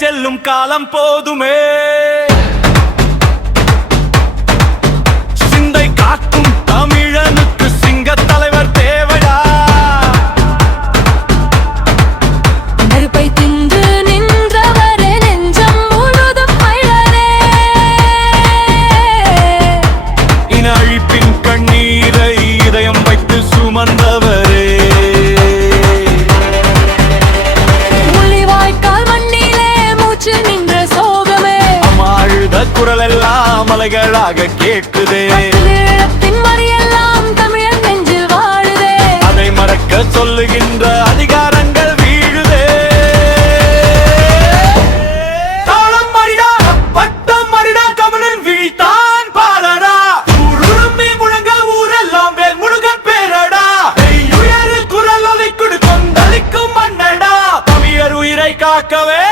செல்லும் காலம் போதுமே. சிந்தை காக்கும் தமிழனுக்கு சிங்க தலைவர் தேவையா? நெருப்பை தின்று நின்றவரே நெஞ்சம் முழுதும் மழரே. இன அழிப்பின் கண்ணீரை இதயம் வைத்து சுமந்தவரே. குரல் எல்லாம் மலைகளாக கேட்குதே. மறியெல்லாம் தமிழன் நெஞ்சில் வாழுதே. அதை மறக்க சொல்லுகின்ற அதிகாரங்கள் வீழுதே. தாளம் மறிடா பட்டம் மறிடா தமிழன் வீழ்த்தான் பாலடா. ஊருமே முழங்க ஊரெல்லாம் வேல் முழுகன் பேரடா. உயரு குரல் ஒலி கொடுக்கும் தலிக்கும் மன்னடா. தமிழர் உயிரை காக்கவே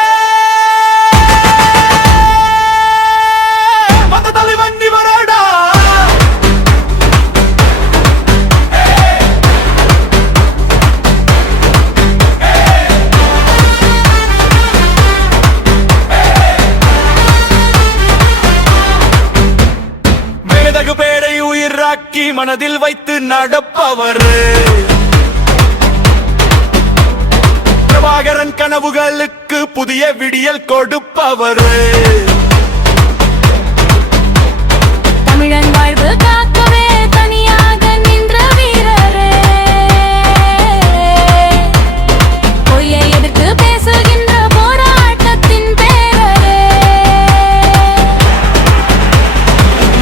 பேரை உயிராக்கி மனதில் வைத்து நடப்பவர். பிரபாகரன் கனவுகளுக்கு புதிய விடியல் கொடுப்பவர். தமிழன் வாழ்வு காக்கவே தனியாக நின்ற வீரரே. பொய்யை எதிர்த்து பேசுகின்ற போராட்டத்தின் பேரரே.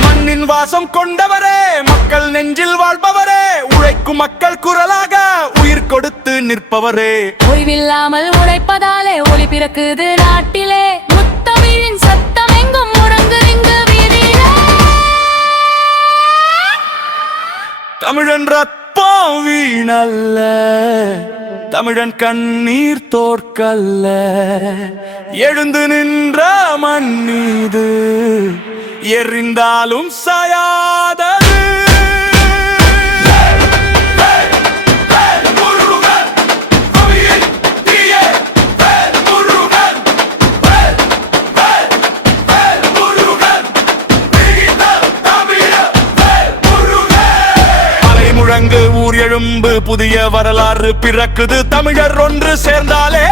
மண்ணின் வாசம் கொண்டவரே மக்கள் நெஞ்சில் வாழ்பவரே. உழைக்கும் மக்கள் குரலாக உயிர் கொடுத்து நிற்பவரே. ஓய்வில்லாமல் உழைப்பதாலே ஒளி பிறக்குது நாட்டிலே. முத்தமிழின் சத்தம் எங்கும் முழங்குதிங்கு வீதியிலே. தமிழன் ரத்தம் வீணல்ல, தமிழன் கண்ணீர் தோற்கல்ல. எழுந்து நின்ற மண் மீது எறிந்தாலும் சாயாதது. முழங்கு ஊர் எழும்பு புதிய வரலாறு பிறக்குது. தமிழர் ஒன்று சேர்ந்தாலே